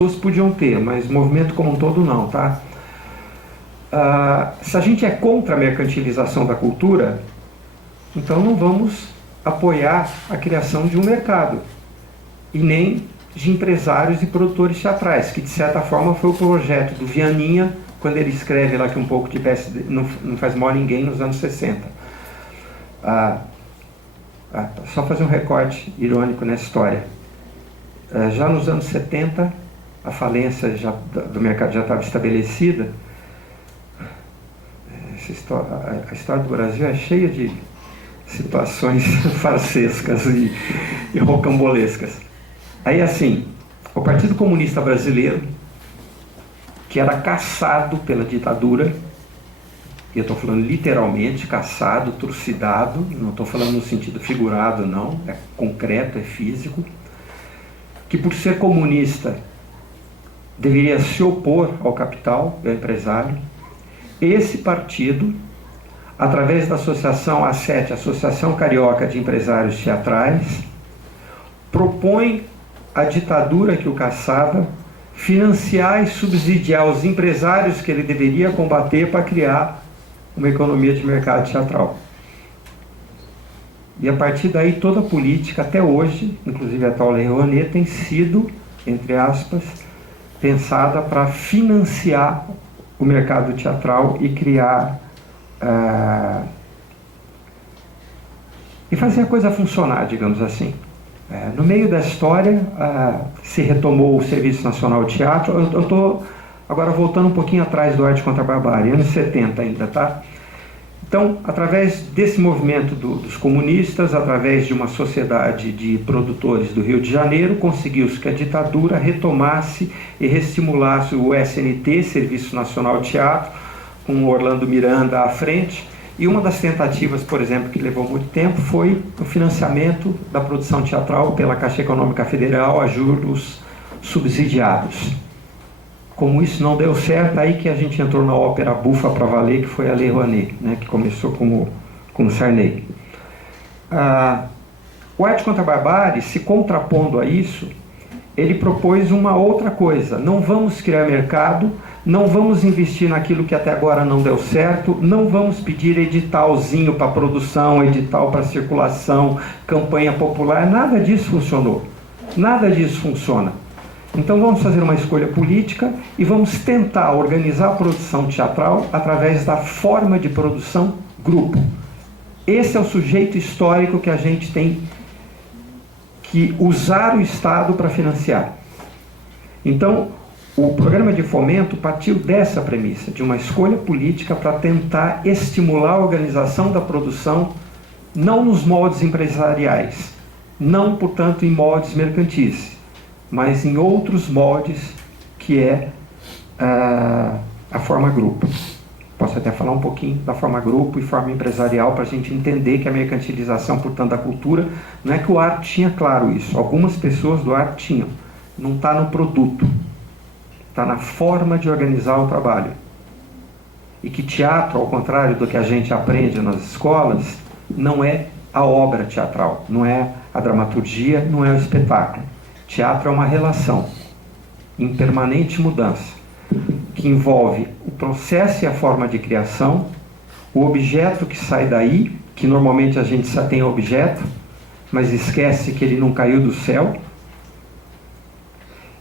pessoas podiam ter, mas o movimento como um todo não, tá? Se a gente é contra a mercantilização da cultura, então não vamos apoiar a criação de um mercado e nem de empresários e produtores teatrais, que de certa forma foi o projeto do Vianinha, quando ele escreve lá que um pouco de PSD não faz mal a ninguém nos anos 60. Só fazer um recorte irônico nessa história. Já nos anos 70, a falência do mercado já estava estabelecida. A história do Brasil é cheia de situações farsescas e rocambolescas. Aí, assim, o Partido Comunista Brasileiro, que era caçado pela ditadura, e eu estou falando literalmente, caçado, trucidado, não estou falando no sentido figurado, não, é concreto, é físico, que por ser comunista deveria se opor ao capital, ao empresário. Esse partido, através da Associação A7, Associação Carioca de Empresários Teatrais, propõe à ditadura que o caçava financiar e subsidiar os empresários que ele deveria combater para criar uma economia de mercado teatral. E a partir daí toda a política, até hoje, inclusive a tal Lei Rouanet, tem sido, entre aspas, pensada para financiar o mercado teatral e criar e fazer a coisa funcionar, digamos assim. No meio da história se retomou o Serviço Nacional de Teatro. Eu estou agora voltando um pouquinho atrás do Arte contra a Barbárie, anos 70 ainda, tá? Então, através desse movimento dos comunistas, através de uma sociedade de produtores do Rio de Janeiro, conseguiu-se que a ditadura retomasse e reestimulasse o SNT, Serviço Nacional de Teatro, com o Orlando Miranda à frente. E uma das tentativas, por exemplo, que levou muito tempo, foi o financiamento da produção teatral pela Caixa Econômica Federal a juros subsidiados. Como isso não deu certo, aí que a gente entrou na ópera bufa para valer, que foi a Lei Rouanet, né, que começou com o Sarney. O Arte contra a Barbárie, se contrapondo a isso, ele propôs uma outra coisa: não vamos criar mercado, não vamos investir naquilo que até agora não deu certo, não vamos pedir editalzinho para produção, edital para circulação, campanha popular, nada disso funcionou. Nada disso funciona. Então vamos fazer uma escolha política e vamos tentar organizar a produção teatral através da forma de produção grupo. Esse é o sujeito histórico que a gente tem que usar o Estado para financiar. Então, o programa de fomento partiu dessa premissa, de uma escolha política para tentar estimular a organização da produção, não nos moldes empresariais, não, portanto, em moldes mercantis, mas em outros moldes, que é a forma grupo. Posso até falar um pouquinho da forma grupo e forma empresarial para a gente entender que a mercantilização, portanto, da cultura, não é que o arte tinha claro isso. Algumas pessoas do arte tinham. Não está no produto, está na forma de organizar o trabalho. E que teatro, ao contrário do que a gente aprende nas escolas, não é a obra teatral, não é a dramaturgia, não é o espetáculo. Teatro é uma relação em permanente mudança, que envolve o processo e a forma de criação, o objeto que sai daí, que normalmente a gente só tem objeto, mas esquece que ele não caiu do céu.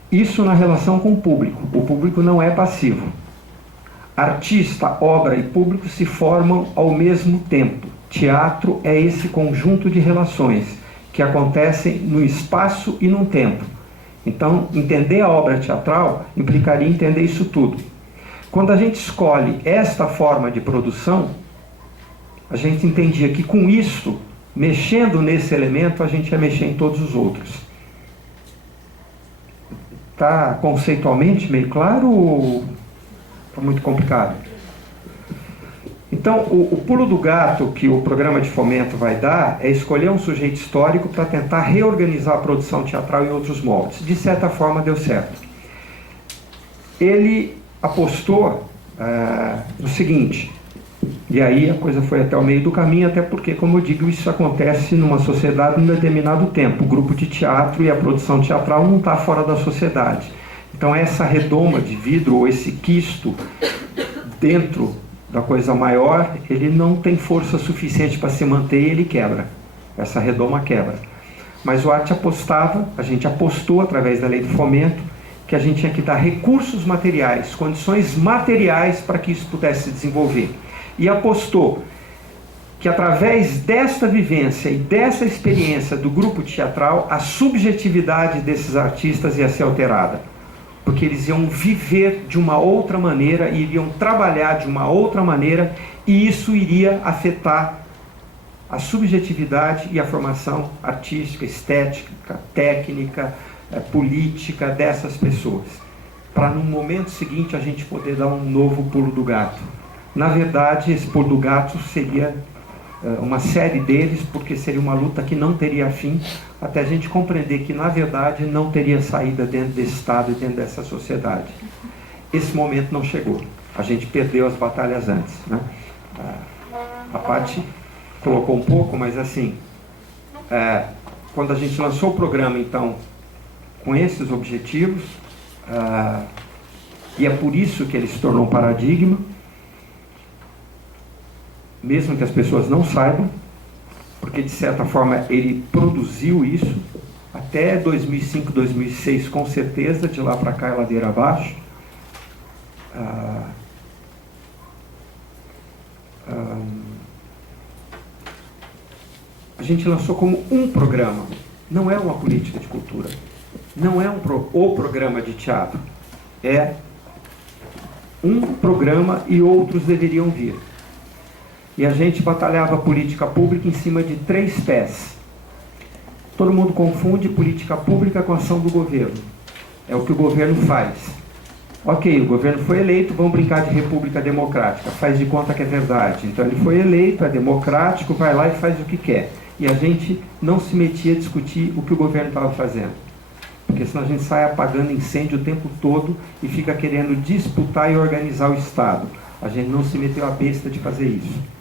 Isso na relação com o público. O público não é passivo. Artista, obra e público se formam ao mesmo tempo. Teatro é esse conjunto de relações que acontecem no espaço e no tempo. Então, entender a obra teatral implicaria entender isso tudo. Quando a gente escolhe esta forma de produção, a gente entendia que com isso, mexendo nesse elemento, a gente ia mexer em todos os outros. Está conceitualmente meio claro ou está muito complicado? Então, o pulo do gato que o programa de fomento vai dar é escolher um sujeito histórico para tentar reorganizar a produção teatral em outros moldes. De certa forma, deu certo. Ele apostou no seguinte, e aí a coisa foi até o meio do caminho, até porque, como eu digo, isso acontece numa sociedade em um determinado tempo. O grupo de teatro e a produção teatral não está fora da sociedade. Então essa redoma de vidro, ou esse quisto dentro da coisa maior, ele não tem força suficiente para se manter e ele quebra. Essa redoma quebra. Mas o Arte apostava, a gente apostou através da lei do fomento, que a gente tinha que dar recursos materiais, condições materiais para que isso pudesse se desenvolver. E apostou que através desta vivência e dessa experiência do grupo teatral, a subjetividade desses artistas ia ser alterada. Porque eles iam viver de uma outra maneira, iriam trabalhar de uma outra maneira, e isso iria afetar a subjetividade e a formação artística, estética, técnica, política dessas pessoas. Para no momento seguinte a gente poder dar um novo pulo do gato. Na verdade, esse pulo do gato seria uma série deles, porque seria uma luta que não teria fim, até a gente compreender que, na verdade, não teria saída dentro desse Estado e dentro dessa sociedade. Esse momento não chegou. A gente perdeu as batalhas antes, né? A Paty colocou um pouco, mas assim, quando a gente lançou o programa, então, com esses objetivos, e é por isso que ele se tornou um paradigma, mesmo que as pessoas não saibam, porque de certa forma ele produziu isso até 2005, 2006, com certeza, de lá para cá é ladeira abaixo. A gente lançou como um programa, não é uma política de cultura, não é o programa de teatro, é um programa e outros deveriam vir. E a gente batalhava a política pública em cima de 3 pés. Todo mundo confunde política pública com ação do governo. É o que o governo faz. Ok, o governo foi eleito, vamos brincar de república democrática. Faz de conta que é verdade. Então ele foi eleito, é democrático, vai lá e faz o que quer. E a gente não se metia a discutir o que o governo estava fazendo. Porque senão a gente sai apagando incêndio o tempo todo e fica querendo disputar e organizar o Estado. A gente não se meteu a besta de fazer isso.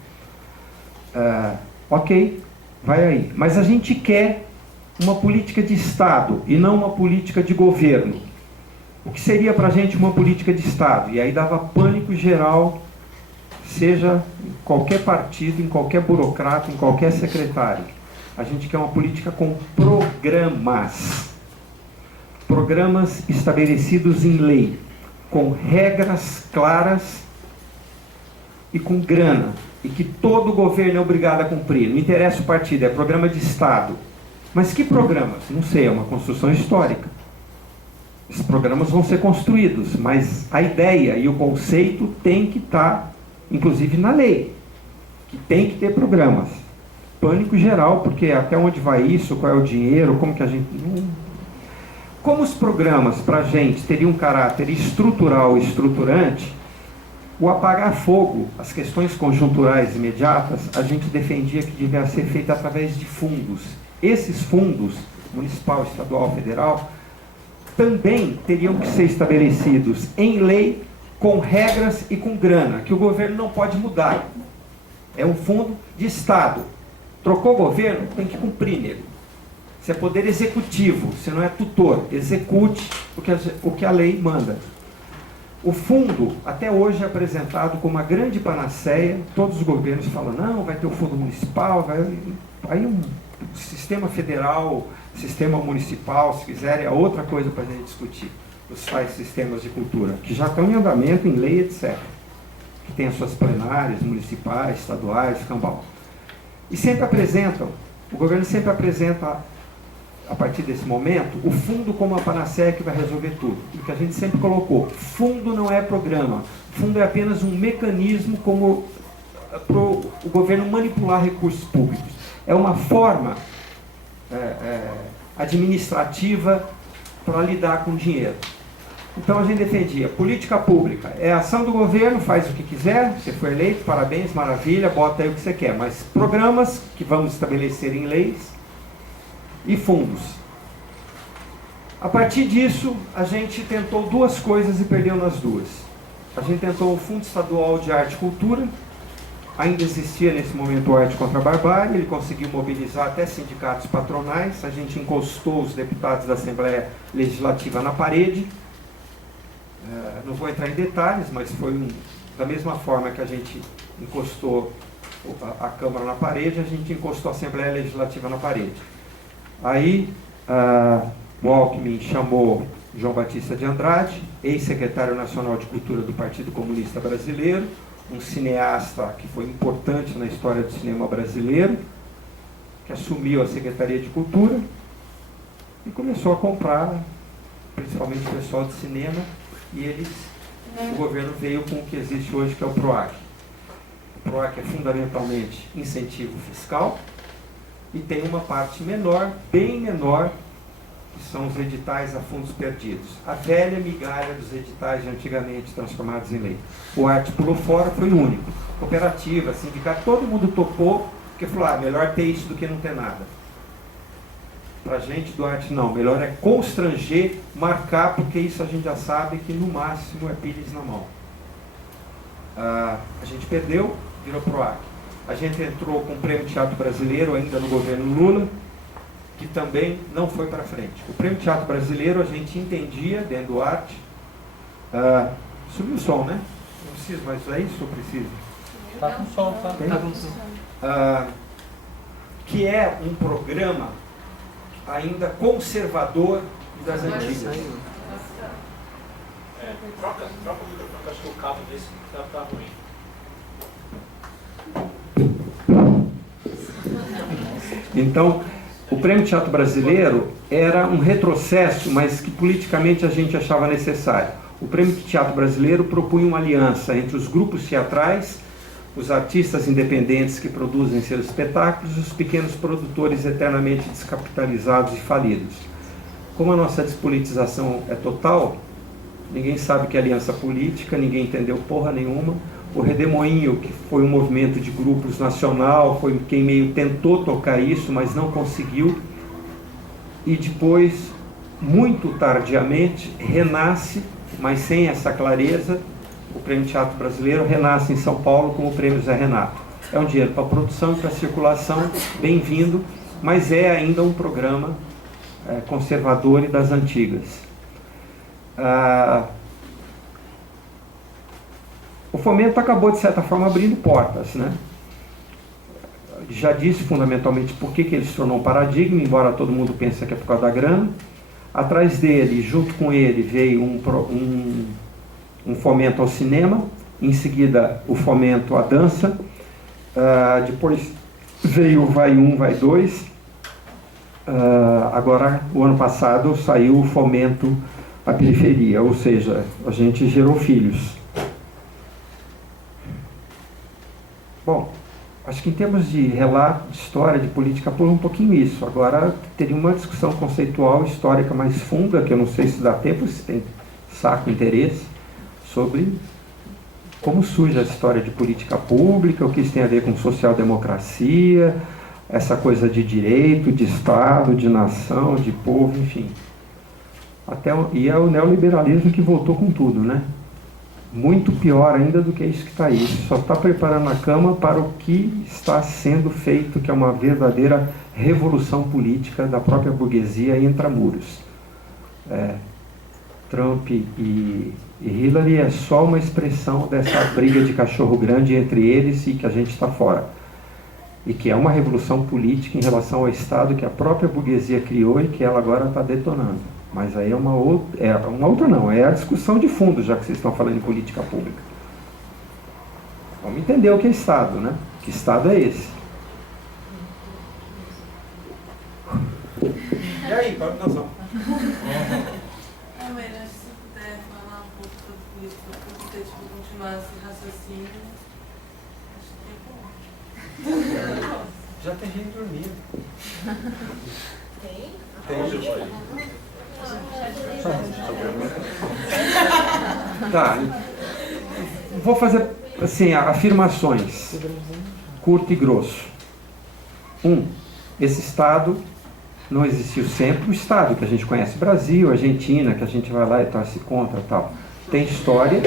Ok, vai aí. Mas a gente quer uma política de Estado e não uma política de governo. O que seria para a gente uma política de Estado? E aí dava pânico geral, seja em qualquer partido, em qualquer burocrata, em qualquer secretário. A gente quer uma política com programas. Programas estabelecidos em lei, com regras claras e com grana. E que todo governo é obrigado a cumprir. Não interessa o partido, é programa de Estado. Mas que programas? Não sei, é uma construção histórica. Esses programas vão ser construídos, mas a ideia e o conceito tem que estar, inclusive, na lei. Que tem que ter programas. Pânico geral, porque até onde vai isso, qual é o dinheiro, como que a gente... Como os programas, para a gente, teriam um caráter estrutural e estruturante, o apagar fogo, as questões conjunturais imediatas, a gente defendia que devia ser feito através de fundos. Esses fundos, municipal, estadual, federal, também teriam que ser estabelecidos em lei, com regras e com grana, que o governo não pode mudar. É um fundo de Estado. Trocou o governo, tem que cumprir nele. Você é poder executivo, você não é tutor. Execute o que a lei manda. O fundo, até hoje, é apresentado como uma grande panaceia. Todos os governos falam, não, vai ter o fundo municipal, aí um sistema federal, sistema municipal, se quiser, é outra coisa para a gente discutir. Os tais sistemas de cultura, que já estão em andamento, em lei, etc. Que tem as suas plenárias municipais, estaduais, cambal. E sempre apresentam, o governo sempre apresenta, a partir desse momento, o fundo como a panaceia que vai resolver tudo. E que a gente sempre colocou, fundo não é programa, fundo é apenas um mecanismo como para o governo manipular recursos públicos. É uma forma administrativa para lidar com dinheiro. Então a gente defendia, política pública é a ação do governo, faz o que quiser, você foi eleito, parabéns, maravilha, bota aí o que você quer, mas programas que vamos estabelecer em leis e fundos. A partir disso, a gente tentou 2 coisas e perdeu nas 2. A gente tentou o Fundo Estadual de Arte e Cultura, ainda existia nesse momento o Arte contra a Barbárie, ele conseguiu mobilizar até sindicatos patronais, a gente encostou os deputados da Assembleia Legislativa na parede, Não vou entrar em detalhes, mas foi da mesma forma que a gente encostou a Câmara na parede, a gente encostou a Assembleia Legislativa na parede. Aí o Alckmin chamou João Batista de Andrade, ex-secretário nacional de Cultura do Partido Comunista Brasileiro, um cineasta que foi importante na história do cinema brasileiro, que assumiu a Secretaria de Cultura e começou a comprar, principalmente o pessoal de cinema, e o governo veio com o que existe hoje, que é o PROAC. O PROAC é fundamentalmente incentivo fiscal e tem uma parte menor, bem menor, que são os editais a fundos perdidos. A velha migalha dos editais de antigamente transformados em lei. O Arte pulou fora, foi o único. Cooperativa, sindicato, todo mundo topou, porque falou, melhor ter isso do que não ter nada. Para a gente do Arte não, melhor é constranger, marcar, porque isso a gente já sabe que no máximo é pires na mão. A gente perdeu, virou PROAC. A gente entrou com o Prêmio Teatro Brasileiro ainda no governo Lula, que também não foi para frente. O Prêmio Teatro Brasileiro a gente entendia, dentro do Arte, subiu o som, né? Não preciso mais usar isso ou preciso? Está com som, tá com som. Que é um programa ainda conservador das antigas. Troca o microfone, acho que o cabo desse tá ruim. Então, o Prêmio Teatro Brasileiro era um retrocesso, mas que politicamente a gente achava necessário. O Prêmio Teatro Brasileiro propunha uma aliança entre os grupos teatrais, os artistas independentes que produzem seus espetáculos e os pequenos produtores eternamente descapitalizados e falidos. Como a nossa despolitização é total, ninguém sabe que é aliança política, ninguém entendeu porra nenhuma. O Redemoinho, que foi um movimento de grupos nacional, foi quem meio tentou tocar isso, mas não conseguiu. E depois, muito tardiamente, renasce, mas sem essa clareza, o Prêmio Teatro Brasileiro renasce em São Paulo como o Prêmio Zé Renato. É um dinheiro para produção e para circulação, bem-vindo, mas é ainda um programa conservador e das antigas. O fomento acabou, de certa forma, abrindo portas, né? Já disse fundamentalmente por que ele se tornou um paradigma, embora todo mundo pense que é por causa da grana. Atrás dele, junto com ele, veio um fomento ao cinema, em seguida o fomento à dança, depois veio o Vai 1, Vai 2, agora, o ano passado, saiu o fomento à periferia, ou seja, a gente gerou filhos. Bom, acho que em termos de relato, de história, de política, pula um pouquinho isso. Agora teria uma discussão conceitual, histórica mais funda, que eu não sei se dá tempo, se tem saco, interesse, sobre como surge a história de política pública, o que isso tem a ver com social-democracia, essa coisa de direito, de Estado, de nação, de povo, enfim. E é o neoliberalismo que voltou com tudo, né? Muito pior ainda do que isso que está aí. Isso só está preparando a cama para o que está sendo feito, que é uma verdadeira revolução política da própria burguesia intramuros. Trump e Hillary é só uma expressão dessa briga de cachorro grande entre eles e que a gente está fora. E que é uma revolução política em relação ao Estado que a própria burguesia criou e que ela agora está detonando. Mas aí é a discussão de fundo, já que vocês estão falando em política pública. Vamos entender o que é Estado, né? Que Estado é esse? E aí, para nós vamos. Acho que se puder falar um pouco sobre política pública, continuar esse raciocínio, acho que é bom. Já tem gente dormindo. Tem? Tem. Tá. Vou fazer assim, afirmações curto e grosso. Esse Estado não existiu sempre. O Estado que a gente conhece, Brasil, Argentina, que a gente vai lá e torce contra tal, tem história.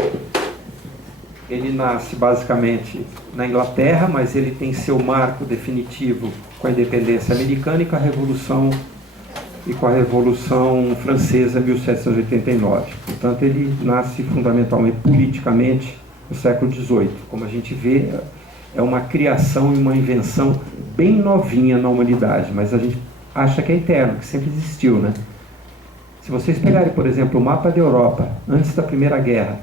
Ele nasce basicamente na Inglaterra, mas ele tem seu marco definitivo com a independência americana e com a Revolução e com a Revolução Francesa, 1789. Portanto, ele nasce fundamentalmente, politicamente, no século XVIII. Como a gente vê, é uma criação e uma invenção bem novinha na humanidade, mas a gente acha que é eterno, que sempre existiu, né? Se vocês pegarem, por exemplo, o mapa da Europa, antes da Primeira Guerra,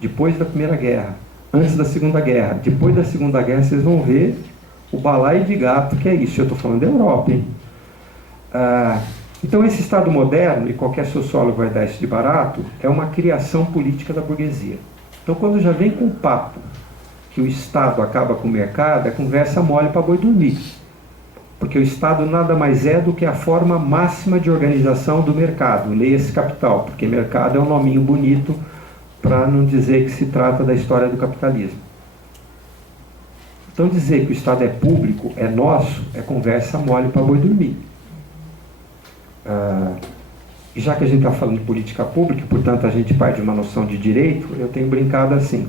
depois da Primeira Guerra, antes da Segunda Guerra, depois da Segunda Guerra, vocês vão ver o balaio de gato que é isso. Eu estou falando da Europa, hein? Então, esse Estado moderno, e qualquer sociólogo vai dar isso de barato, é uma criação política da burguesia. Então, quando já vem com o papo que o Estado acaba com o mercado, é conversa mole para boi dormir. Porque o Estado nada mais é do que a forma máxima de organização do mercado, leia-se capital, porque mercado é um nominho bonito para não dizer que se trata da história do capitalismo. Então, dizer que o Estado é público, é nosso, é conversa mole para boi dormir. E já que a gente está falando de política pública, portanto a gente parte de uma noção de direito, eu tenho brincado assim.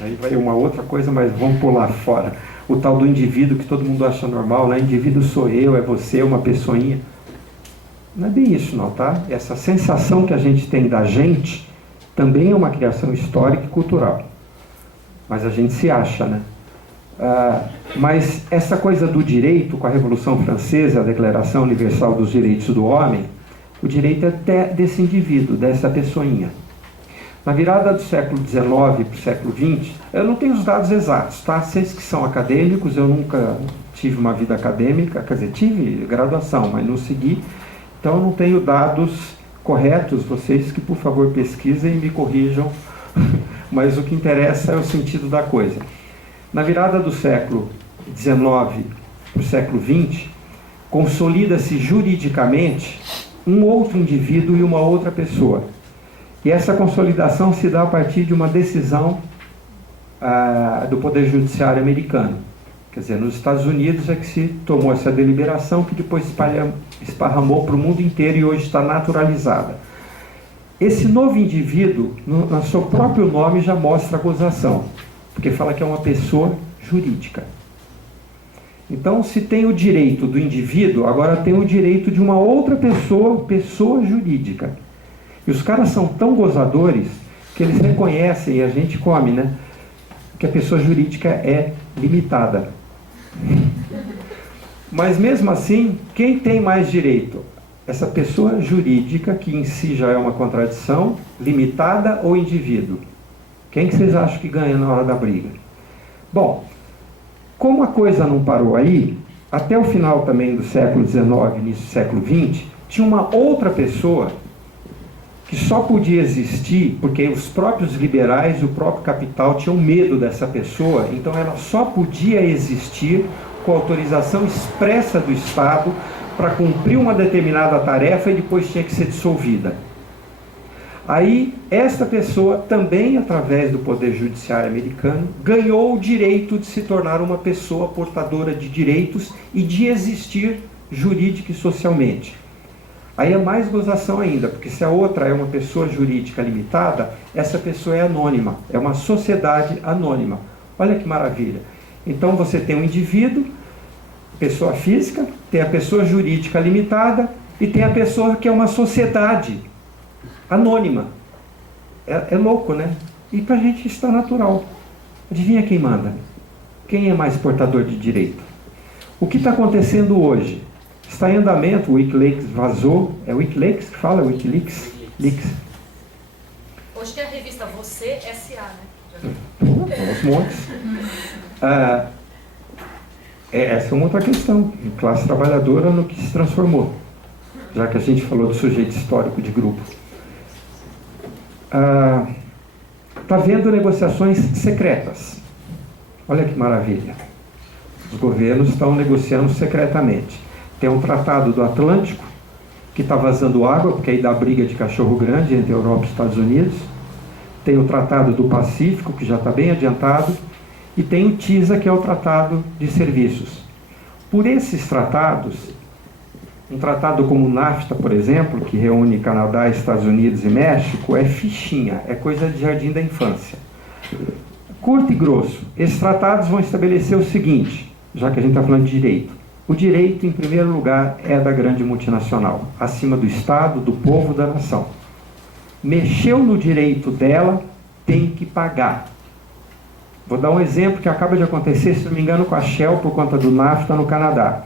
Aí vai uma outra coisa, mas vamos pular fora. O tal do indivíduo que todo mundo acha normal, né? Indivíduo sou eu, é você, uma pessoinha. Não é bem isso não, tá? Essa sensação que a gente tem da gente também é uma criação histórica e cultural. Mas a gente se acha, né? Mas essa coisa do direito, com a Revolução Francesa, a Declaração Universal dos Direitos do Homem, o direito é até desse indivíduo, dessa pessoinha. Na virada do século XIX para o século XX, eu não tenho os dados exatos, tá? Vocês que são acadêmicos, eu nunca tive uma vida acadêmica, quer dizer, tive graduação, mas não segui, então eu não tenho dados corretos, vocês que por favor pesquisem e me corrijam, mas o que interessa é o sentido da coisa. Na virada do século XIX para o século XX, consolida-se juridicamente um outro indivíduo e uma outra pessoa. E essa consolidação se dá a partir de uma decisão do Poder Judiciário americano. Quer dizer, nos Estados Unidos é que se tomou essa deliberação que depois esparramou para o mundo inteiro e hoje está naturalizada. Esse novo indivíduo, no seu próprio nome, já mostra a gozação, porque fala que é uma pessoa jurídica. Então, se tem o direito do indivíduo, agora tem o direito de uma outra pessoa, pessoa jurídica. E os caras são tão gozadores que eles reconhecem, e a gente come, né? Que a pessoa jurídica é limitada. Mas mesmo assim, quem tem mais direito? Essa pessoa jurídica, que em si já é uma contradição, limitada ou indivíduo? Quem que vocês acham que ganha na hora da briga? Bom, como a coisa não parou aí, até o final também do século XIX, início do século XX, tinha uma outra pessoa que só podia existir porque os próprios liberais, o próprio capital tinham medo dessa pessoa, então ela só podia existir com autorização expressa do Estado para cumprir uma determinada tarefa e depois tinha que ser dissolvida. Aí, esta pessoa, também através do Poder Judiciário americano, ganhou o direito de se tornar uma pessoa portadora de direitos e de existir jurídica e socialmente. Aí é mais gozação ainda, porque se a outra é uma pessoa jurídica limitada, essa pessoa é anônima, é uma sociedade anônima. Olha que maravilha. Então você tem um indivíduo, pessoa física, tem a pessoa jurídica limitada e tem a pessoa que é uma sociedade anônima. É louco, né? E pra gente isso está natural. Adivinha quem manda? Quem é mais portador de direito? O que está acontecendo hoje? Está em andamento, o Wikileaks vazou. É o Wikileaks que fala? Wikileaks? Leaks. Hoje tem a revista Você S.A., né? Os montes. Essa é uma outra questão. Classe trabalhadora no que se transformou. Já que a gente falou do sujeito histórico de grupo. Está havendo negociações secretas. Olha que maravilha. Os governos estão negociando secretamente. Tem um tratado do Atlântico, que está vazando água, porque aí dá briga de cachorro grande entre a Europa e os Estados Unidos. Tem o Tratado do Pacífico, que já está bem adiantado. E tem o TISA, que é o Tratado de Serviços. Por esses tratados, um tratado como o NAFTA, por exemplo, que reúne Canadá, Estados Unidos e México, é fichinha, é coisa de jardim da infância. Curto e grosso, esses tratados vão estabelecer o seguinte: já que a gente está falando de direito. O direito, em primeiro lugar, é da grande multinacional, acima do Estado, do povo, da nação. Mexeu no direito dela, tem que pagar. Vou dar um exemplo que acaba de acontecer, se não me engano, com a Shell, por conta do NAFTA no Canadá.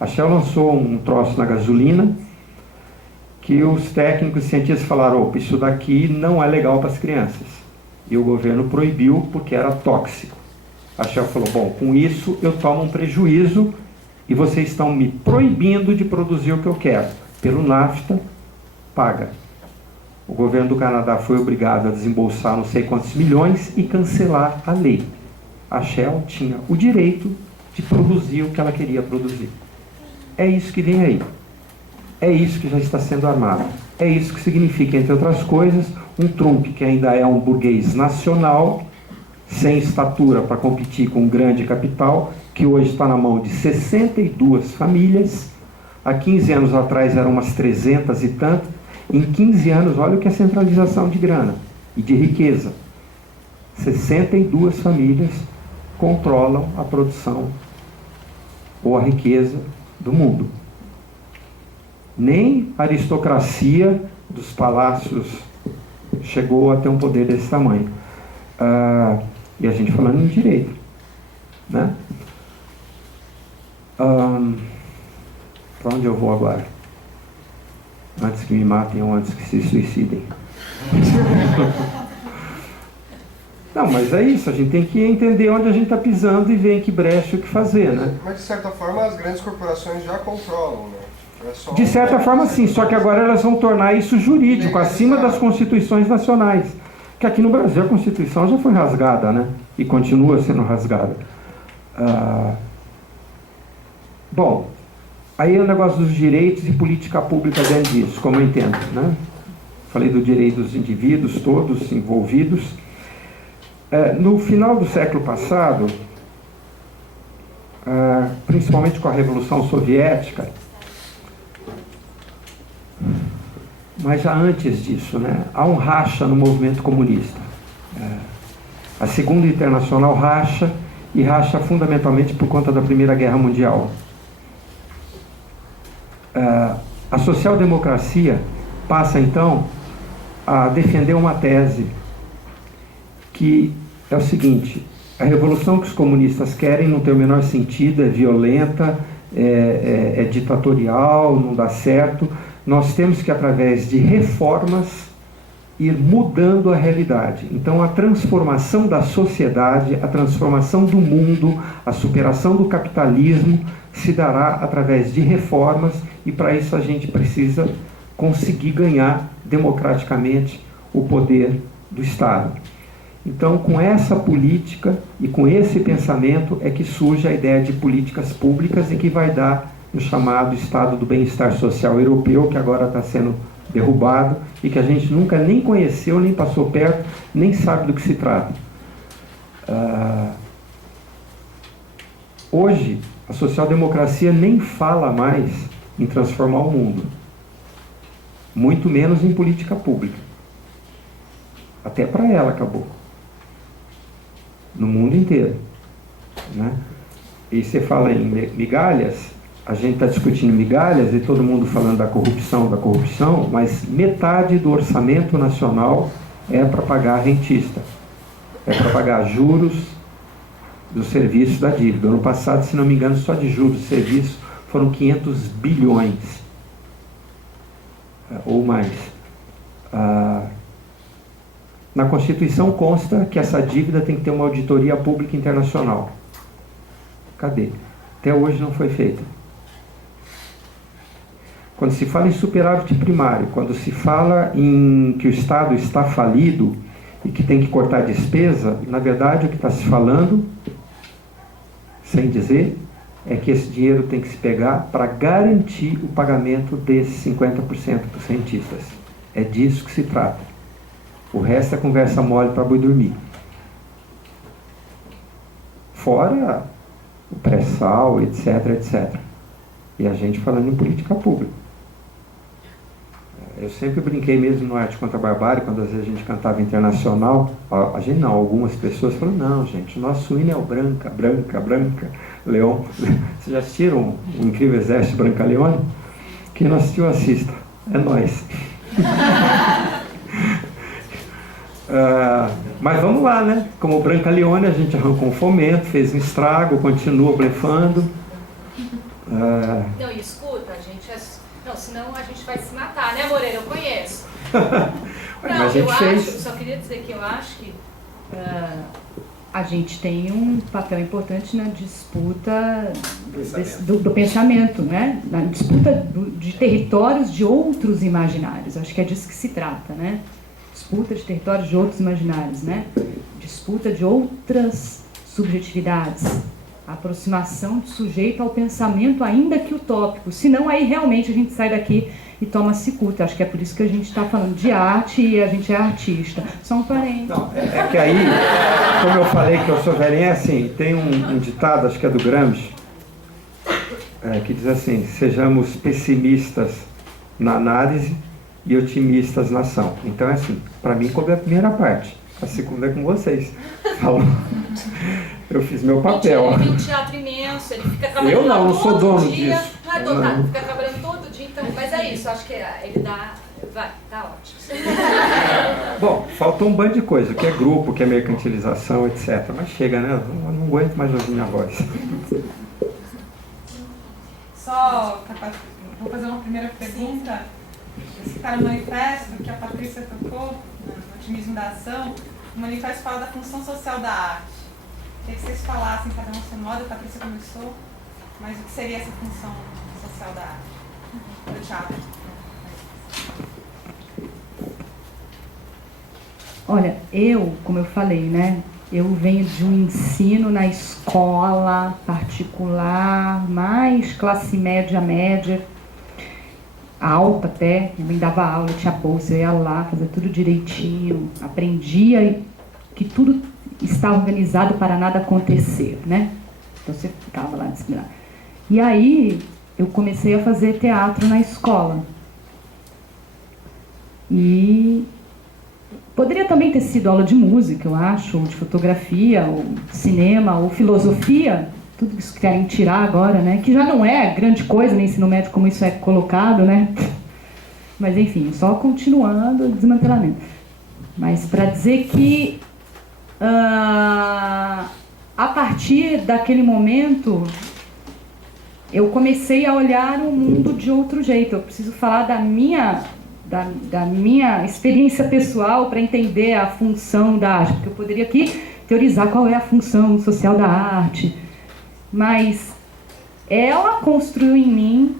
A Shell lançou um troço na gasolina, que os técnicos e cientistas falaram, opa, isso daqui não é legal para as crianças. E o governo proibiu porque era tóxico. A Shell falou, bom, com isso eu tomo um prejuízo e vocês estão me proibindo de produzir o que eu quero. Pelo NAFTA, paga. O governo do Canadá foi obrigado a desembolsar não sei quantos milhões e cancelar a lei. A Shell tinha o direito de produzir o que ela queria produzir. É isso que vem aí. É isso que já está sendo armado. É isso que significa, entre outras coisas, um Trump que ainda é um burguês nacional, sem estatura para competir com um grande capital, que hoje está na mão de 62 famílias. Há 15 anos atrás eram umas 300 e tanto. Em 15 anos, olha o que é centralização de grana e de riqueza. 62 famílias controlam a produção ou a riqueza do mundo. Nem a aristocracia dos palácios chegou a ter um poder desse tamanho. E a gente falando em direito, né? Para onde eu vou agora? Antes que me matem ou antes que se suicidem. Não, mas é isso, a gente tem que entender onde a gente está pisando e ver em que brecha o que fazer, né? Mas de certa forma as grandes corporações já controlam, né? De certa forma sim, só que agora elas vão tornar isso jurídico, acima das constituições nacionais. Que aqui no Brasil a Constituição já foi rasgada, né? E continua sendo rasgada. Bom, aí é o negócio dos direitos e política pública dentro disso, como eu entendo, né? Falei do direito dos indivíduos todos envolvidos. No final do século passado, principalmente com a Revolução Soviética, mas já antes disso, né, há um racha no movimento comunista. A Segunda Internacional racha, e racha fundamentalmente por conta da Primeira Guerra Mundial. A social-democracia passa então a defender uma tese que é o seguinte: a revolução que os comunistas querem não tem o menor sentido, é violenta, é ditatorial, não dá certo. Nós temos que, através de reformas, ir mudando a realidade. Então, a transformação da sociedade, a transformação do mundo, a superação do capitalismo se dará através de reformas, e para isso a gente precisa conseguir ganhar democraticamente o poder do Estado. Então, com essa política e com esse pensamento é que surge a ideia de políticas públicas e que vai dar no chamado Estado do Bem-Estar Social Europeu, que agora está sendo derrubado e que a gente nunca nem conheceu, nem passou perto, nem sabe do que se trata. Hoje, a social-democracia nem fala mais em transformar o mundo, muito menos em política pública. Até para ela acabou. No mundo inteiro, né? E você fala em migalhas, a gente está discutindo migalhas e todo mundo falando da corrupção, mas metade do orçamento nacional é para pagar rentista, é para pagar juros dos serviços da dívida. Ano passado, se não me engano, só de juros e serviços foram 500 bilhões ou mais. Na Constituição consta que essa dívida tem que ter uma auditoria pública internacional. Cadê? Até hoje não foi feita. Quando se fala em superávit primário, quando se fala em que o Estado está falido e que tem que cortar despesa, na verdade o que está se falando, sem dizer, é que esse dinheiro tem que se pegar para garantir o pagamento desses 50% dos rentistas. É disso que se trata. O resto é conversa mole para boi dormir. Fora o pré-sal, etc, etc. E a gente falando em política pública. Eu sempre brinquei mesmo no Arte contra a Barbárie, quando às vezes a gente cantava internacional, a gente não, algumas pessoas falam, não, gente, o nosso hino é o Branca, Branca, Branca, Leão. Vocês já assistiram o Incrível Exército Brancaleone? Quem não assistiu, assista. É nóis. Mas vamos lá, né? Como Brancaleone, a gente arrancou um fomento, fez um estrago, continua blefando. Não, e escuta, a gente não, senão a gente vai se matar, né, Moreira? Eu conheço. Mas a gente fez. Só queria dizer que eu acho que a gente tem um papel importante na disputa do pensamento, né? Na disputa de territórios de outros imaginários. Acho que é disso que se trata, né? Disputa de territórios de outros imaginários, né? Disputa de outras subjetividades. A aproximação do sujeito ao pensamento, ainda que utópico. Senão, aí realmente a gente sai daqui e toma cicuta. Acho que é por isso que a gente está falando de arte e a gente é artista. Só um parênteses. Não, é que aí, como eu falei que eu sou velhinha, é assim, tem um ditado, acho que é do Gramsci, que diz assim, sejamos pessimistas na análise e otimistas na ação. Então é assim, para mim coube a primeira parte, a segunda é com vocês. Eu fiz meu papel. Ele tem um teatro imenso, ele fica trabalhando Eu não sou dono dia. disso. Não é dono, fica trabalhando todo dia, então, mas é isso, acho que ele dá. Vai, tá ótimo. Bom, faltou um bando de coisa, que é grupo, que é mercantilização, etc. Mas chega, né? Eu não aguento mais ouvir minha voz. Só, vou fazer uma primeira pergunta. Esse cara no manifesto que a Patrícia tocou, no otimismo da ação, o manifesto fala da função social da arte. Queria que vocês falassem, cada um a seu modo, a Patrícia começou, mas o que seria essa função social da arte, do teatro? Olha, como eu falei, né? Eu venho de um ensino na escola particular, mais classe média, alta até. Minha mãe dava aula, eu tinha bolsa, eu ia lá, fazia tudo direitinho, aprendia que tudo está organizado para nada acontecer, né? Então você ficava lá disciplinado. E aí eu comecei a fazer teatro na escola. E poderia também ter sido aula de música, eu acho, ou de fotografia, ou cinema, ou filosofia, tudo isso que querem tirar agora, né? Que já não é grande coisa no ensino médio como isso é colocado, né? Mas enfim, só continuando o desmantelamento. Mas para dizer que a partir daquele momento eu comecei a olhar o mundo de outro jeito. Eu preciso falar da minha experiência pessoal para entender a função da arte, porque eu poderia aqui teorizar qual é a função social da arte, mas ela construiu em mim,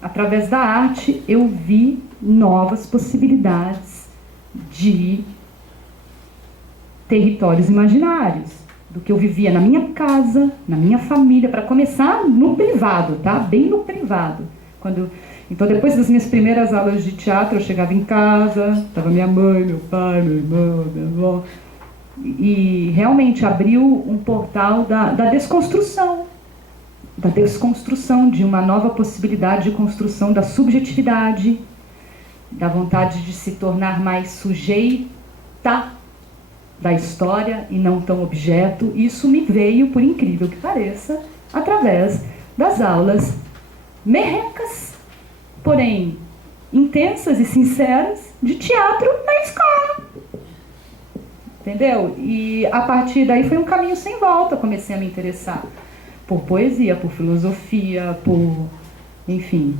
através da arte, eu vi novas possibilidades de territórios imaginários, do que eu vivia na minha casa, na minha família, para começar no privado, tá? Bem no privado. Então, depois das minhas primeiras aulas de teatro, eu chegava em casa, estava minha mãe, meu pai, meu irmão, minha avó, e realmente abriu um portal da desconstrução de uma nova possibilidade de construção da subjetividade, da vontade de se tornar mais sujeita da história e não tão objeto. Isso me veio, por incrível que pareça, através das aulas merrecas, porém intensas e sinceras, de teatro na escola. Entendeu? E a partir daí foi um caminho sem volta. Comecei a me interessar por poesia, por filosofia, enfim.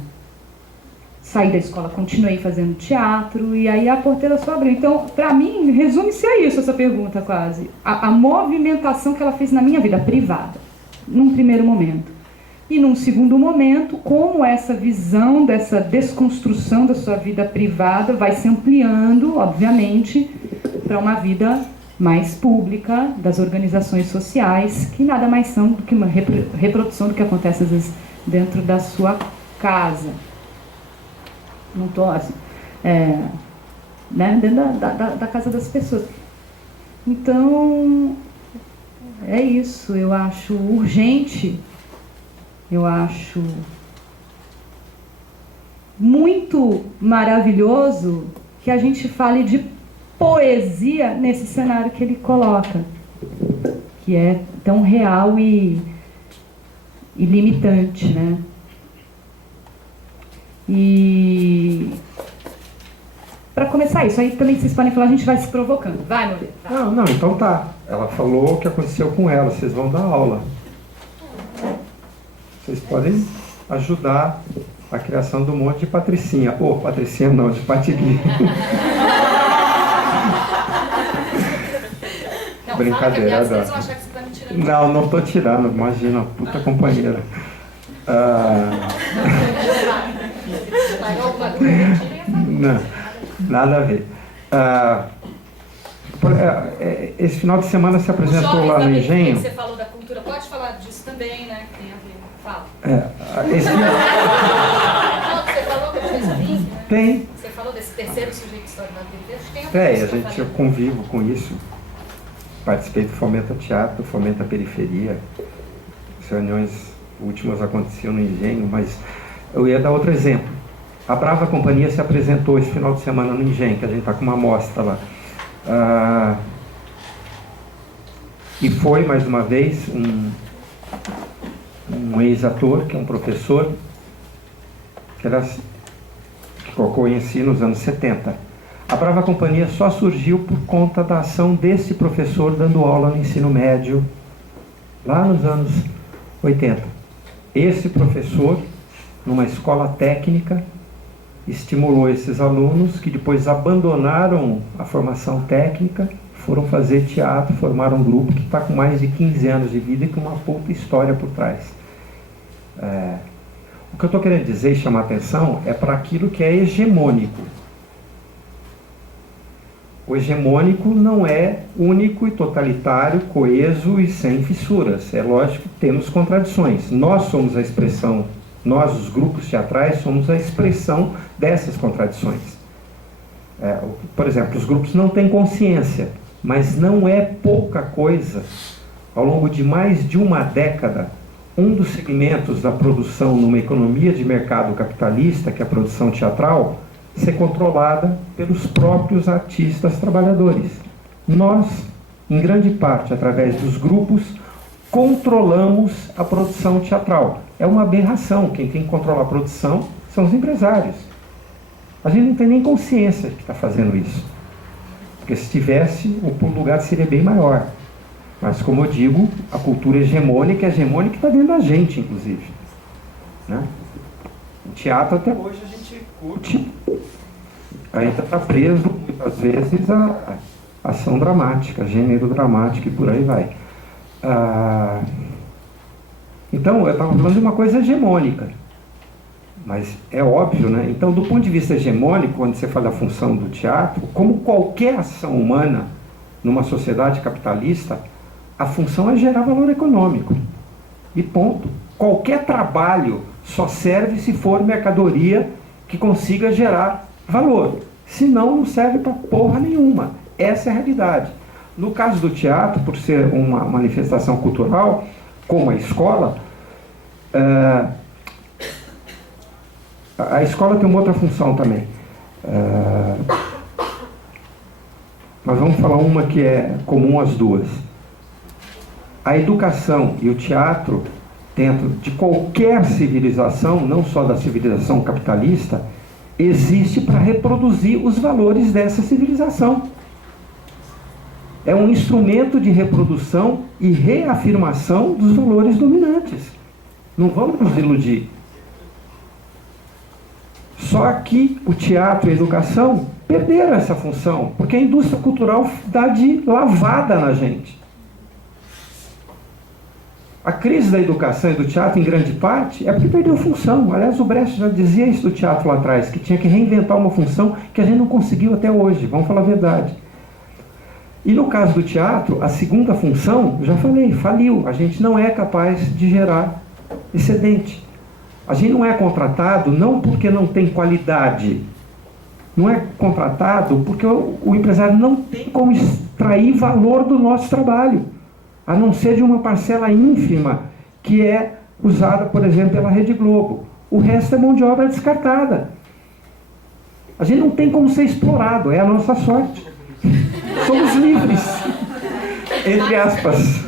Saí da escola, continuei fazendo teatro, e aí a porteira só abriu. Então, para mim, resume-se a isso, essa pergunta quase. A movimentação que ela fez na minha vida privada, num primeiro momento. E num segundo momento, como essa visão dessa desconstrução da sua vida privada vai se ampliando, obviamente, para uma vida mais pública das organizações sociais, que nada mais são do que uma reprodução do que acontece às vezes dentro da sua casa. Não estou assim, né, dentro da casa das pessoas. Então, é isso. Eu acho urgente, eu acho muito maravilhoso que a gente fale de poesia nesse cenário que ele coloca, que é tão real e limitante, né? E para começar isso, aí também vocês podem falar, a gente vai se provocando. Vai, Moreira. Não, não, então tá. Ela falou o que aconteceu com ela, vocês vão dar aula. Vocês podem ajudar a criação do monte de patricinha. Ou patricinha não, de patigui. Não, Brincadeira, fala que Dora. eles vão achar que você tá me tirando. Não, não tô tirando, imagina, puta companheira. Mas alguma coisa mentira ia falar. Não, nada a ver. Esse final de semana se Os apresentou jovens lá da no periferia que Engenho. você falou da cultura, pode falar disso também, né? Que tem a ver. Fala. Esse, Não, você falou que fez o link, né? tem. Você falou desse terceiro sujeito histórico da periferia. Acho que tem É, a coisa que gente, eu eu convivo com isso. Participei do Fomenta Teatro, do Fomenta Periferia. As reuniões últimas aconteciam no Engenho, mas eu ia dar outro exemplo. A Brava Companhia se apresentou esse final de semana no Engenho, que a gente está com uma amostra lá. E foi, mais uma vez, um ex-ator, que é um professor, que colocou em si nos anos 70. A Brava Companhia só surgiu por conta da ação desse professor dando aula no ensino médio, lá nos anos 80. Esse professor, numa escola técnica, estimulou esses alunos que depois abandonaram a formação técnica, foram fazer teatro, formaram um grupo que está com mais de 15 anos de vida e com uma puta história por trás. O que eu estou querendo dizer e chamar a atenção é para aquilo que é hegemônico. O hegemônico não é único e totalitário, coeso e sem fissuras. É lógico que temos contradições. Nós somos a expressão, nós, os grupos teatrais, somos a expressão dessas contradições. Por exemplo, os grupos não têm consciência, mas não é pouca coisa. Ao longo de mais de uma década, um dos segmentos da produção numa economia de mercado capitalista, que é a produção teatral, ser controlada pelos próprios artistas trabalhadores. Nós, em grande parte, através dos grupos, controlamos a produção teatral. É uma aberração. Quem tem que controlar a produção são os empresários. A gente não tem nem consciência de que está fazendo isso. Porque se tivesse, o lugar seria bem maior. Mas, como eu digo, a cultura hegemônica está dentro da gente, inclusive. Né? O teatro, até hoje, a gente curte, ainda está preso, muitas vezes, a ação dramática, gênero dramático e por aí vai. Então, eu estava falando de uma coisa hegemônica. Mas é óbvio, né? Então, do ponto de vista hegemônico, quando você fala da função do teatro, como qualquer ação humana numa sociedade capitalista, a função é gerar valor econômico. E ponto. Qualquer trabalho só serve se for mercadoria que consiga gerar valor. Senão, não serve para porra nenhuma. Essa é a realidade. No caso do teatro, por ser uma manifestação cultural, como a escola, a escola tem uma outra função também. Mas vamos falar uma que é comum às duas. A educação e o teatro, dentro de qualquer civilização, não só da civilização capitalista, existe para reproduzir os valores dessa civilização. É um instrumento de reprodução e reafirmação dos valores dominantes. Não vamos nos iludir. Só que o teatro e a educação perderam essa função, porque a indústria cultural dá de lavada na gente. A crise da educação e do teatro, em grande parte, é porque perdeu função. Aliás, o Brecht já dizia isso do teatro lá atrás, que tinha que reinventar uma função que a gente não conseguiu até hoje, vamos falar a verdade. E no caso do teatro, a segunda função, já falei, faliu. A gente não é capaz de gerar excedente. A gente não é contratado não porque não tem qualidade. Não é contratado porque o empresário não tem como extrair valor do nosso trabalho, a não ser de uma parcela ínfima que é usada, por exemplo, pela Rede Globo. O resto é mão de obra descartada. A gente não tem como ser explorado, é a nossa sorte. Somos livres, entre aspas.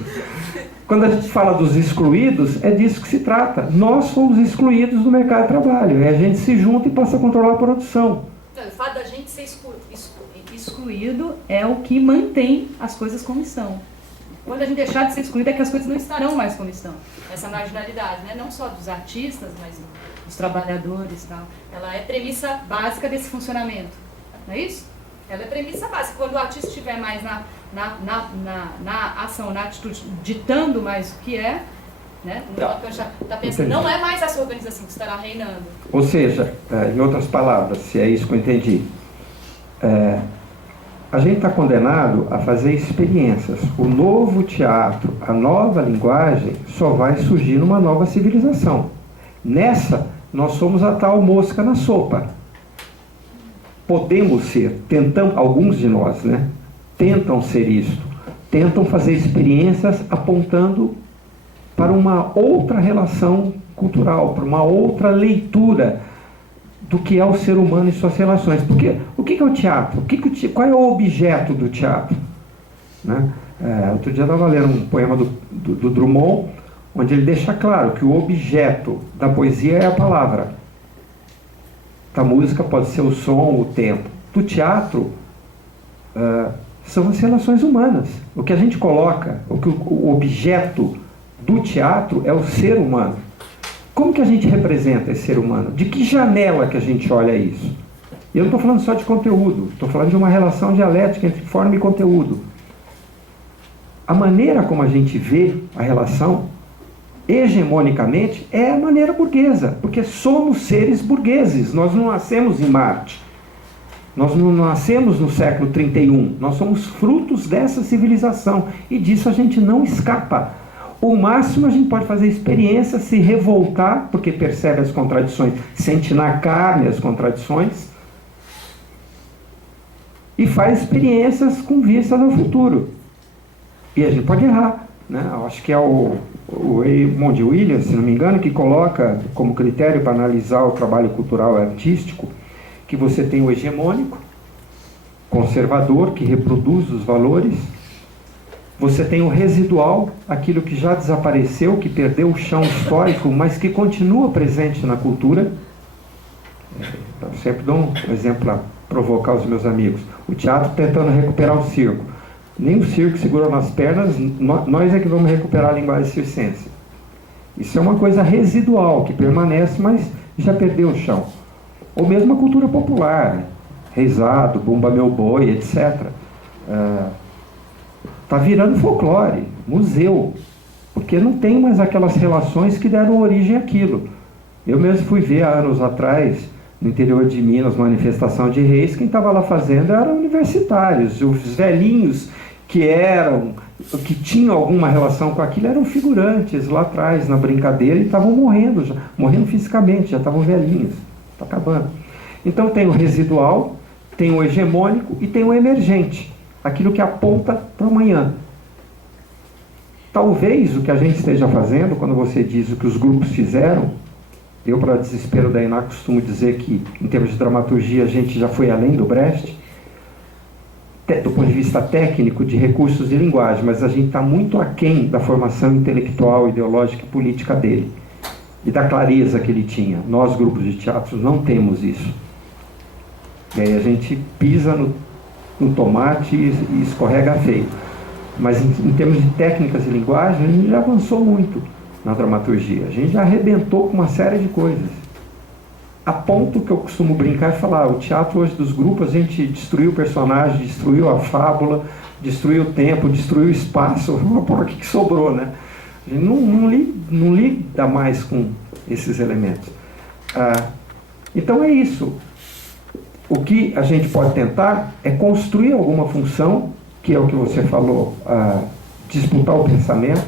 Quando a gente fala dos excluídos, é disso que se trata. Nós fomos excluídos do mercado de trabalho. A gente se junta e passa a controlar a produção. Então, o fato da gente ser Excluído é o que mantém as coisas como estão. Quando a gente deixar de ser excluído, é que as coisas não estarão mais como estão. Essa marginalidade, né? Não só dos artistas, mas dos trabalhadores e tal. Ela é premissa básica desse funcionamento. Não é isso? Ela é premissa básica. Quando o artista estiver mais na ação, na atitude, ditando mais o que é, né? Tá pensando, não é mais essa organização que estará reinando. Ou seja, em outras palavras, se é isso que eu entendi, a gente está condenado a fazer experiências. O novo teatro, a nova linguagem, só vai surgir numa nova civilização. Nessa, nós somos a tal mosca na sopa. Podemos ser, alguns de nós, né? Tentam ser isto. Tentam fazer experiências apontando para uma outra relação cultural, para uma outra leitura do que é o ser humano e suas relações. Porque o que é o teatro? Qual é o objeto do teatro? Né? Outro dia eu estava lendo um poema do Drummond, onde ele deixa claro que o objeto da poesia é a palavra. Da música pode ser o som, o tempo. Do teatro são as relações humanas. O que a gente coloca, o objeto do teatro é o ser humano. Como que a gente representa esse ser humano? De que janela que a gente olha isso? Eu não estou falando só de conteúdo, estou falando de uma relação dialética entre forma e conteúdo. A maneira como a gente vê a relação, hegemonicamente, é a maneira burguesa, porque somos seres burgueses, nós não nascemos em Marte, nós não nascemos no século 31, nós somos frutos dessa civilização, e disso a gente não escapa. O máximo a gente pode fazer experiência, se revoltar, porque percebe as contradições, sente na carne as contradições, e faz experiências com vistas ao futuro. E a gente pode errar, né? Eu acho que é o Raymond Williams, se não me engano, que coloca como critério para analisar o trabalho cultural e artístico, que você tem o hegemônico, conservador, que reproduz os valores. Você tem o residual, aquilo que já desapareceu, que perdeu o chão histórico, mas que continua presente na cultura. Eu sempre dou um exemplo para provocar os meus amigos. O teatro tentando recuperar o circo. Nem o circo segurou nas pernas, nós é que vamos recuperar a linguagem circense. Isso é uma coisa residual, que permanece, mas já perdeu o chão. Ou mesmo a cultura popular, reizado, bumba meu boi, etc. Está virando folclore, museu, porque não tem mais aquelas relações que deram origem àquilo. Eu mesmo fui ver há anos atrás, no interior de Minas, manifestação de reis, quem estava lá fazendo eram universitários, os velhinhos que tinham alguma relação com aquilo eram figurantes lá atrás, na brincadeira, e estavam morrendo fisicamente, já estavam velhinhos, está acabando. Então tem o residual, tem o hegemônico e tem o emergente. Aquilo que aponta para amanhã. Talvez o que a gente esteja fazendo, quando você diz o que os grupos fizeram, eu, para desespero da Iná, costumo dizer que, em termos de dramaturgia, a gente já foi além do Brecht, do ponto de vista técnico, de recursos de linguagem, mas a gente está muito aquém da formação intelectual, ideológica e política dele, e da clareza que ele tinha. Nós, grupos de teatro, não temos isso. E aí a gente pisa no tomate e escorrega feio. Mas em termos de técnicas e linguagem, a gente já avançou muito na dramaturgia. A gente já arrebentou com uma série de coisas. A ponto que eu costumo brincar e falar, o teatro hoje dos grupos, a gente destruiu o personagem, destruiu a fábula, destruiu o tempo, destruiu o espaço. Por que sobrou, né? A gente não lida mais com esses elementos. Então é isso. O que a gente pode tentar é construir alguma função, que é o que você falou, disputar o pensamento,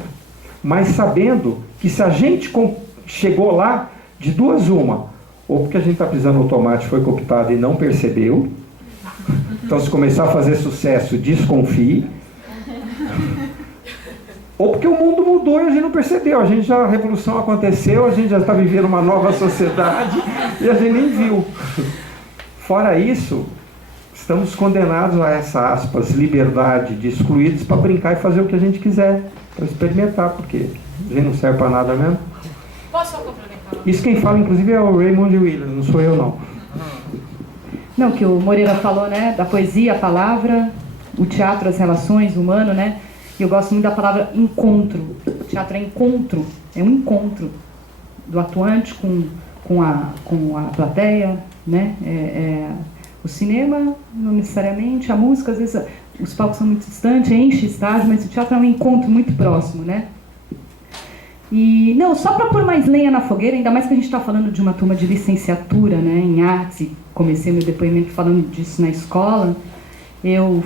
mas sabendo que se a gente chegou lá, de duas uma, ou porque a gente está pisando no tomate, foi cooptado e não percebeu, então se começar a fazer sucesso, desconfie, ou porque o mundo mudou e a gente não percebeu, a revolução aconteceu, a gente já está vivendo uma nova sociedade e a gente nem viu. Fora isso, estamos condenados a essa, aspas, liberdade de excluídos para brincar e fazer o que a gente quiser, para experimentar, porque a gente não serve para nada mesmo. Posso complementar? Isso quem fala, inclusive, é o Raymond Williams, não sou eu, não. Não, que o Moreira falou, né, da poesia, a palavra, o teatro, as relações, o humano, né? E eu gosto muito da palavra encontro. O teatro é encontro, é um encontro do atuante com a plateia, né? O cinema, não necessariamente, a música, às vezes os palcos são muito distantes, enche estágio, mas o teatro é um encontro muito próximo, né? E, não, só para pôr mais lenha na fogueira, ainda mais que a gente está falando de uma turma de licenciatura, né, em artes, e comecei meu depoimento falando disso na escola, eu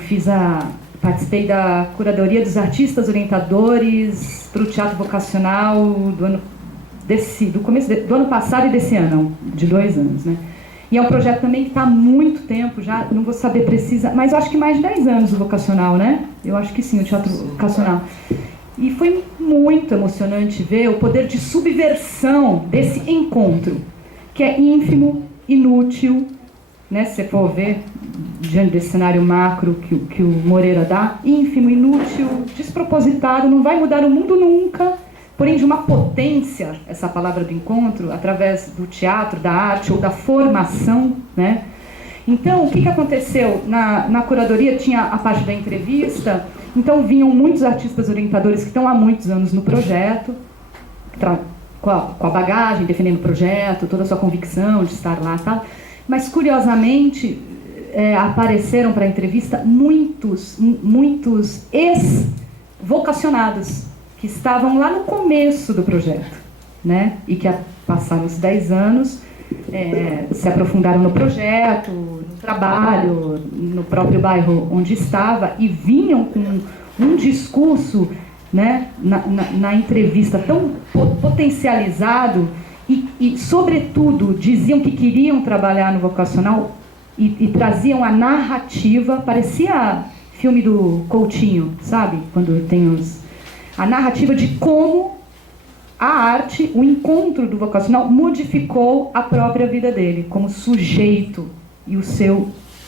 participei da curadoria dos artistas orientadores para o teatro vocacional do ano passado e desse ano, de 2 anos, né? E é um projeto também que está há muito tempo já, não vou saber precisa, mas eu acho que mais de 10 anos o vocacional, né? Eu acho que sim, o teatro vocacional. E foi muito emocionante ver o poder de subversão desse encontro, que é ínfimo, inútil, né? Se você for ver, diante desse cenário macro que o Moreira dá, ínfimo, inútil, despropositado, não vai mudar o mundo nunca, porém de uma potência, essa palavra do encontro, através do teatro, da arte ou da formação, né? Então, o que aconteceu? Na curadoria tinha a parte da entrevista, então vinham muitos artistas orientadores que estão há muitos anos no projeto, com a bagagem, defendendo o projeto, toda a sua convicção de estar lá e tal, mas curiosamente apareceram para a entrevista muitos ex-vocacionados, que estavam lá no começo do projeto, né? E que passaram os 10 anos, se aprofundaram no projeto, no trabalho, no próprio bairro onde estava, e vinham com um discurso, né, na entrevista tão potencializado e, sobretudo, diziam que queriam trabalhar no vocacional e traziam a narrativa, parecia filme do Coutinho, sabe? Quando tem a narrativa de como a arte, o encontro do vocacional modificou a própria vida dele como sujeito e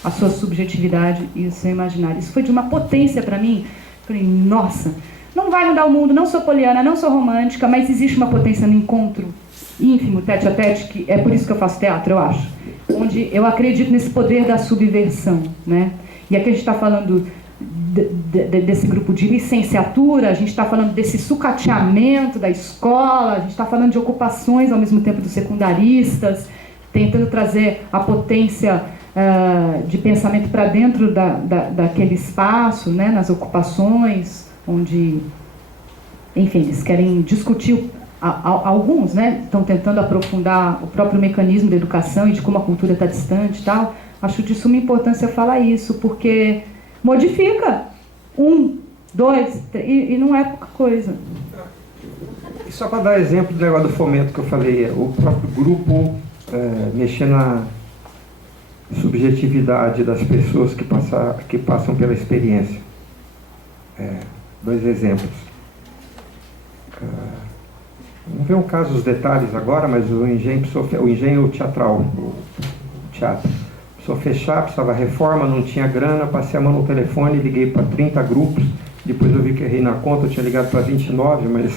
a sua subjetividade e o seu imaginário. Isso foi de uma potência para mim. Falei, nossa, não vai mudar o mundo, não sou poliana, não sou romântica, mas existe uma potência no encontro ínfimo, tete a tete, que é por isso que eu faço teatro, eu acho, onde eu acredito nesse poder da subversão, né? E aqui a gente está falando desse grupo de licenciatura, a gente está falando desse sucateamento da escola, a gente está falando de ocupações ao mesmo tempo dos secundaristas, tentando trazer a potência de pensamento para dentro daquele espaço, né, nas ocupações, onde, enfim, eles querem discutir, alguns, né, estão tentando aprofundar o próprio mecanismo da educação e de como a cultura está distante e tal. Acho de suma importância falar isso, porque modifica 1, 2, 3, e não é pouca coisa. E só para dar exemplo do negócio do fomento que eu falei, o próprio grupo mexer na subjetividade das pessoas que passam pela experiência. 2 exemplos. Vamos ver um caso, os detalhes agora, mas o engenho teatral, o teatro. Precisou fechar, precisava reforma, não tinha grana, passei a mão no telefone, liguei para 30 grupos, depois eu vi que errei na conta, eu tinha ligado para 29, mas...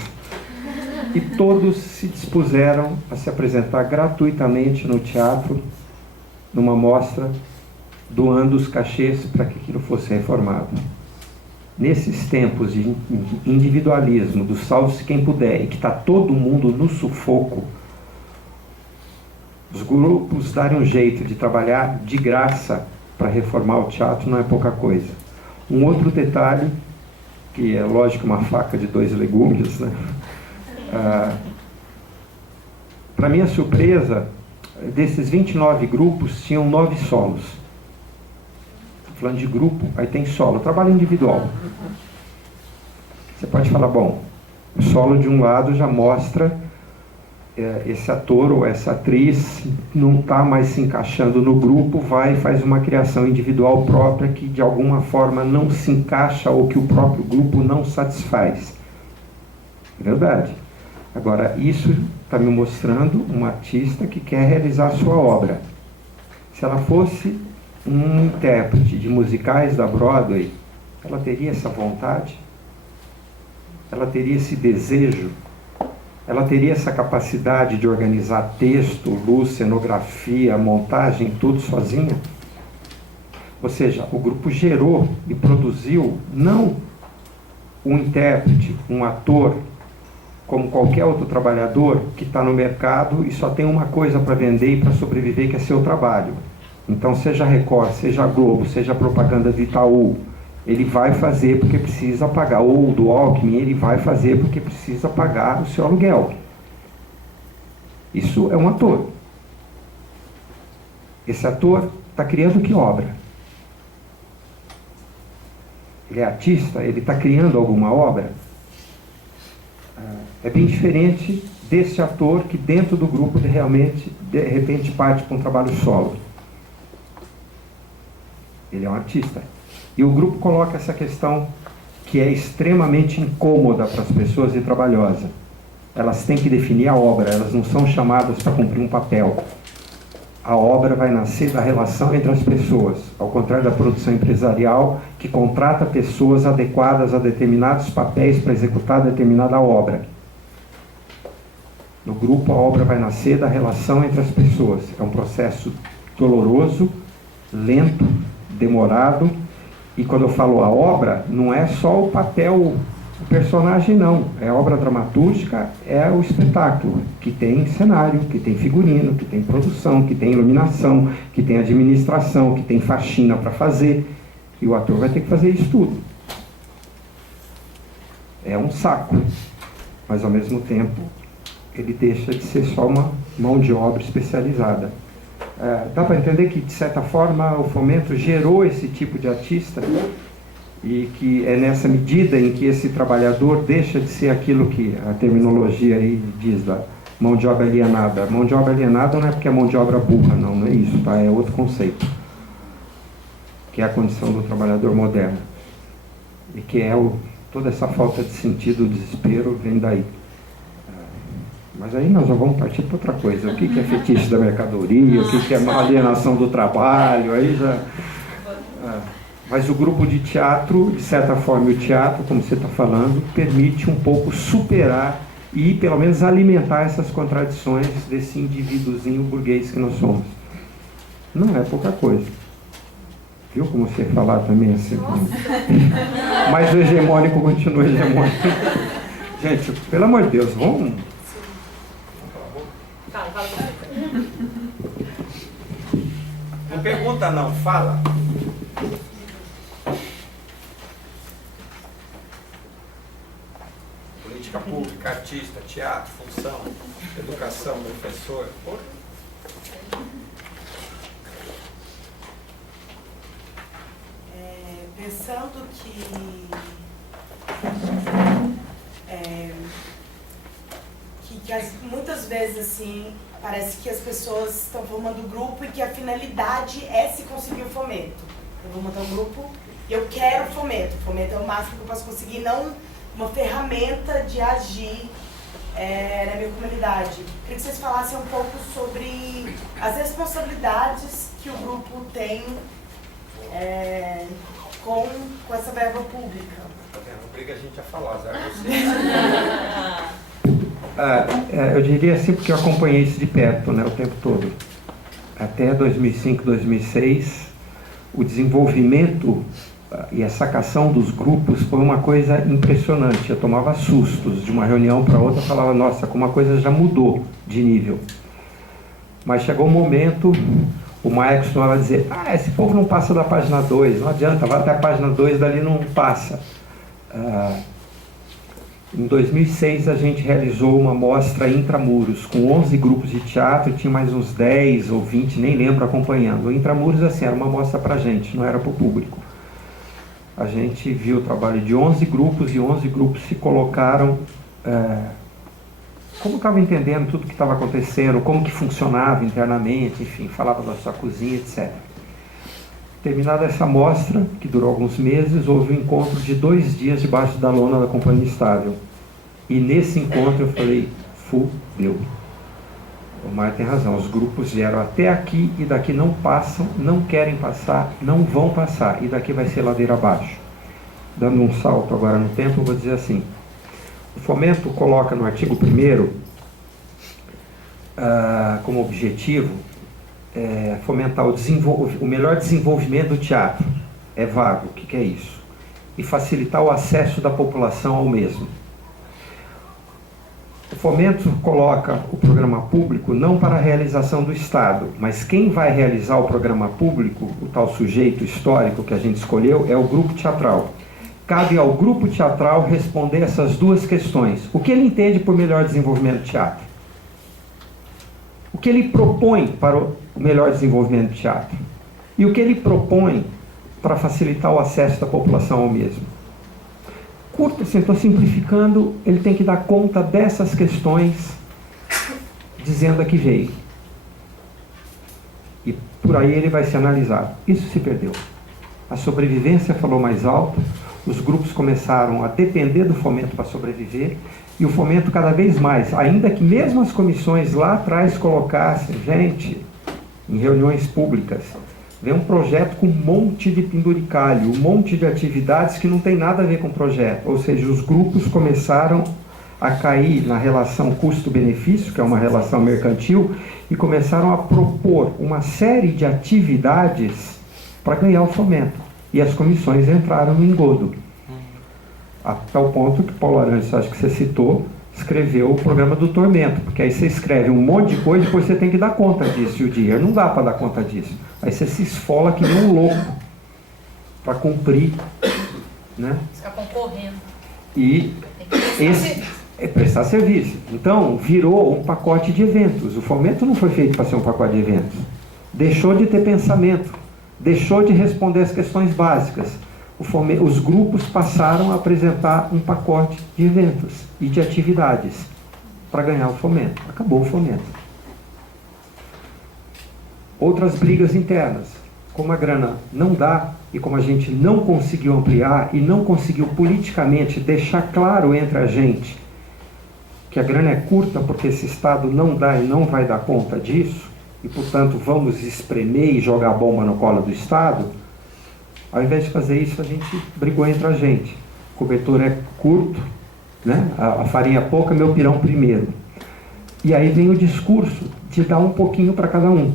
E todos se dispuseram a se apresentar gratuitamente no teatro, numa mostra, doando os cachês para que aquilo fosse reformado. Nesses tempos de individualismo, do salve-se quem puder, e que está todo mundo no sufoco, os grupos darem um jeito de trabalhar de graça para reformar o teatro não é pouca coisa. Um outro detalhe, que é lógico uma faca de 2 legumes, né? Para minha surpresa, desses 29 grupos, tinham 9 solos. Falando de grupo, aí tem solo, trabalho individual. Você pode falar, bom, o solo de um lado já mostra esse ator ou essa atriz não está mais se encaixando no grupo, vai e faz uma criação individual própria que de alguma forma não se encaixa ou que o próprio grupo não satisfaz. É verdade. Agora, isso está me mostrando um artista que quer realizar a sua obra. Se ela fosse um intérprete de musicais da Broadway, ela teria essa vontade? Ela teria esse desejo? Ela teria essa capacidade de organizar texto, luz, cenografia, montagem, tudo sozinha? Ou seja, o grupo gerou e produziu não um intérprete, um ator, como qualquer outro trabalhador que está no mercado e só tem uma coisa para vender e para sobreviver, que é seu trabalho. Então, seja Record, seja Globo, seja propaganda de Itaú, ele vai fazer porque precisa pagar. Ou do Alckmin, ele vai fazer porque precisa pagar o seu aluguel. Isso é um ator. Esse ator está criando que obra? Ele é artista? Ele está criando alguma obra? É bem diferente desse ator que dentro do grupo de repente parte para um trabalho solo. Ele é um artista. E o grupo coloca essa questão que é extremamente incômoda para as pessoas e trabalhosa. Elas têm que definir a obra, elas não são chamadas para cumprir um papel. A obra vai nascer da relação entre as pessoas, ao contrário da produção empresarial, que contrata pessoas adequadas a determinados papéis para executar determinada obra. No grupo, a obra vai nascer da relação entre as pessoas. É um processo doloroso, lento, demorado, e quando eu falo a obra, não é só o papel, o personagem não, é a obra dramatúrgica, é o espetáculo, que tem cenário, que tem figurino, que tem produção, que tem iluminação, que tem administração, que tem faxina para fazer, e o ator vai ter que fazer isso tudo. É um saco, mas ao mesmo tempo ele deixa de ser só uma mão de obra especializada. Dá para entender que, de certa forma, o Fomento gerou esse tipo de artista e que é nessa medida em que esse trabalhador deixa de ser aquilo que a terminologia aí diz da mão de obra alienada. Mão de obra alienada não é porque é mão de obra burra, não é isso, tá? É outro conceito, que é a condição do trabalhador moderno e que é toda essa falta de sentido, o desespero vem daí. Mas aí nós já vamos partir para outra coisa. O que é fetiche da mercadoria, o que é alienação do trabalho, aí já... Mas o grupo de teatro, de certa forma, o teatro, como você está falando, permite um pouco superar e, pelo menos, alimentar essas contradições desse indivíduozinho burguês que nós somos. Não é pouca coisa. Viu como você falar também assim? Mas o hegemônico continua hegemônico. Gente, pelo amor de Deus, vamos... Fala. Não pergunta não, fala. Política pública, artista, teatro, função, educação, professor. Pensando que muitas vezes assim parece que as pessoas estão formando grupo e que a finalidade é se conseguir o fomento. Eu vou montar um grupo e eu quero fomento. Fomento é o máximo que eu posso conseguir, não uma ferramenta de agir na minha comunidade. Queria que vocês falassem um pouco sobre as responsabilidades que o grupo tem com essa verba pública. Não obriga a gente a falar, eu diria assim, porque eu acompanhei isso de perto, né, o tempo todo. Até 2005, 2006, o desenvolvimento e a sacação dos grupos foi uma coisa impressionante. Eu tomava sustos de uma reunião para outra, falava, nossa, como a coisa já mudou de nível. Mas chegou um momento, o Maia costumava dizer, esse povo não passa da página 2, não adianta, vai até a página 2, dali não passa. Em 2006 a gente realizou uma mostra intramuros com 11 grupos de teatro, tinha mais uns 10 ou 20, nem lembro, acompanhando. O intramuros assim, era uma mostra para a gente, não era para o público. A gente viu o trabalho de 11 grupos e 11 grupos se colocaram como estava entendendo tudo que estava acontecendo, como que funcionava internamente, enfim, falava da sua cozinha, etc. Terminada essa mostra, que durou alguns meses, houve um encontro de 2 dias debaixo da lona da Companhia Estável. E nesse encontro eu falei, fudeu. O Mário tem razão, os grupos vieram até aqui e daqui não passam, não querem passar, não vão passar, e daqui vai ser ladeira abaixo. Dando um salto agora no tempo, eu vou dizer assim, o Fomento coloca no artigo 1º como objetivo fomentar o melhor desenvolvimento do teatro. É vago, o que é isso? E facilitar o acesso da população ao mesmo. O Fomento coloca o programa público não para a realização do Estado, mas quem vai realizar o programa público, o tal sujeito histórico que a gente escolheu, é o grupo teatral. Cabe ao grupo teatral responder essas duas questões. O que ele entende por melhor desenvolvimento do teatro? O que ele propõe para o melhor desenvolvimento do teatro? E o que ele propõe para facilitar o acesso da população ao mesmo? Curto, assim, estou simplificando, ele tem que dar conta dessas questões, dizendo a que veio. E por aí ele vai se analisar. Isso se perdeu. A sobrevivência falou mais alto, os grupos começaram a depender do Fomento para sobreviver, e o Fomento cada vez mais, ainda que mesmo as comissões lá atrás colocassem, gente, em reuniões públicas, vem um projeto com um monte de penduricalho, um monte de atividades que não tem nada a ver com o projeto. Ou seja, os grupos começaram a cair na relação custo-benefício, que é uma relação mercantil, e começaram a propor uma série de atividades para ganhar o Fomento. E as comissões entraram no engodo. A tal ponto que Paulo Arantes, acho que você citou, escreveu o programa do Tormento, porque aí você escreve um monte de coisa e depois você tem que dar conta disso, e o dinheiro não dá para dar conta disso. Aí você se esfola que nem um louco para cumprir, né? Fica concorrendo. E esse é prestar serviço. Então, virou um pacote de eventos. O Fomento não foi feito para ser um pacote de eventos. Deixou de ter pensamento, deixou de responder as questões básicas. Os grupos passaram a apresentar um pacote de eventos e de atividades para ganhar o Fomento. Acabou o Fomento. Outras brigas internas. Como a grana não dá e como a gente não conseguiu ampliar e não conseguiu politicamente deixar claro entre a gente que a grana é curta porque esse Estado não dá e não vai dar conta disso e, portanto, vamos espremer e jogar bomba no colo do Estado, ao invés de fazer isso, a gente brigou entre a gente. O cobertor é curto, né? A farinha pouca, meu pirão primeiro. E aí vem o discurso de dar um pouquinho para cada um.